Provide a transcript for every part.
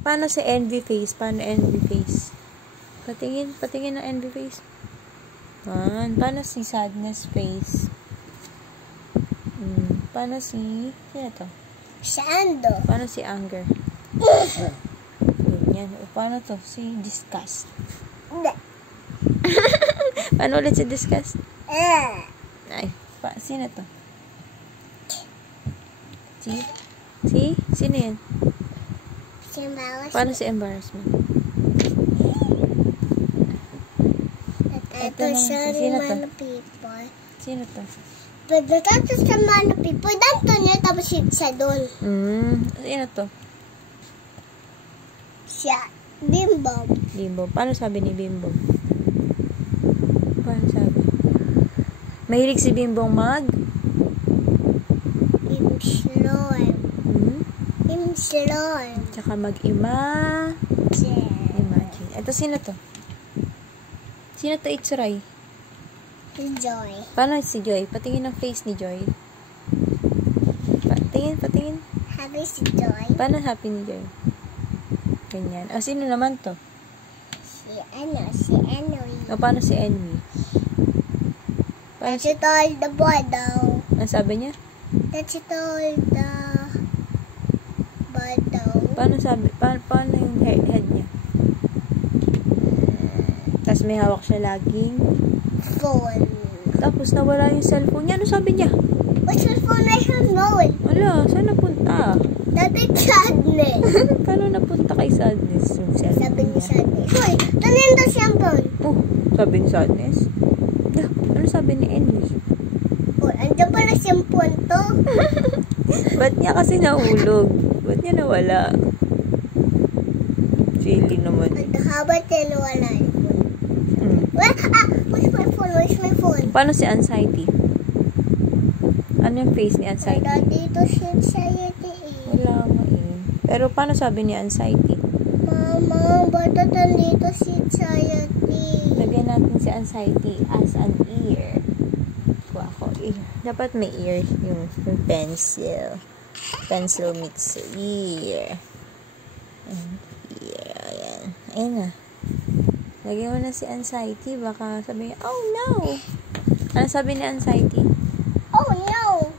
Paano si envy face? Paano envy face? Patingin ng envy face. Paano si sadness face? Paano si... Sino to? Si Ando. Paano si anger? Yan. Paano to? Si disgust. Hindi. Paano ulit si disgust? Ay. Sino to? Sino yan? Si embarrassment. Paano si embarrassment? Ito siya rin man people. Sino to? Pero ito sa man people. Danto niya tapos siya doon. Sino to? Siya. Bimbo. Bimbo. Paano sabi ni Bimbo? Paano sabi? Mahilig si Bimbong Imslon. Tsaka mag-imagine. Ito, sino to? Sino to, Itsuray? Si Joy. Paano si Joy? Patingin ang face ni Joy. Patingin. Happy si Joy. Paano happy ni Joy? Ganyan. Sino naman to? Si Ano. Paano si Envy? That's it all the boy daw. Ano sabi niya? That's it all the boy daw. Paano sabi? Paano yung head niya? Tapos may hawak siya laging Phone. tapos nawala yung cellphone niya. Ano sabi niya? What's your phone? I don't know it. Wala, saan napunta? Sabi sadness. Paano napunta kay sadness? Yung cellphone Sabi ni niya? sadness. Hoy, tanin daw siyang phone. Sabi ni sadness? Ano sabi ni Envy? Oh, andyan pala siyang phone to. Ba't niya kasi nahulog? Ba't niya nawala? Silly naman. Habang tinawala yung phone. Where's my phone? Paano si anxiety? Ano yung face ni anxiety? Dito si anxiety Wala nga eh. Pero paano sabi ni anxiety? Mama, ba't nandito si anxiety? Lagyan natin si anxiety as an ear. Kuha ko ear. Dapat may ear yung pencil. Pencil meets ear. Ear. Ayan. Ayun na. Lagyan mo na si anxiety. Baka sabi niya, oh no! Ano sabi ni anxiety? Oh no!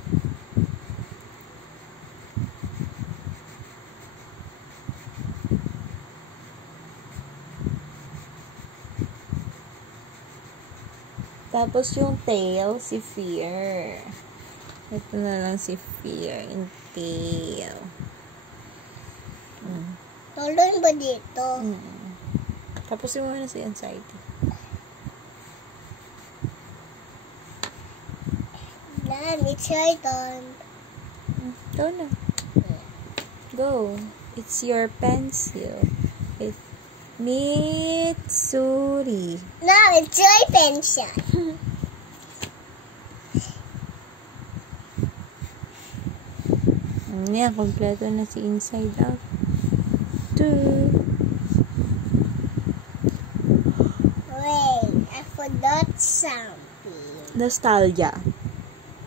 Tapos yung tail, si fear. Ito na lang si fear. Yung tail. Tulon ba dito? Tapos yung na si anxiety. Lan, it's your turn. Go na. Go. It's your pencil. It's Mitsuri. No, it's your pencil. Yan, kompleto na si Inside Out 2. Wait, I forgot something. Nostalgia.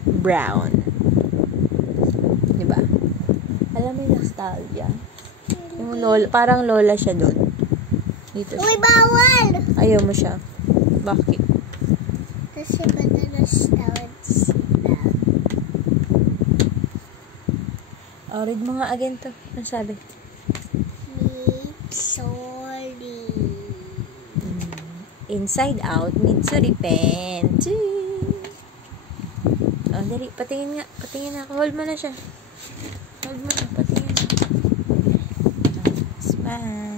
Brown. Diba? Alam mo yung nostalgia? Yung lola, parang lola siya doon. Dito siya. Uy, bawal! Ayaw mo siya. Bakit? Kasi ba na nostalgia? Read mo nga again to. Ano sabi? Mitsuri. Inside Out, Mitsuri Pen. Dali. Patingin nga. Patingin na. Hold mo na siya. Hold mo na. Patingin na. Smile.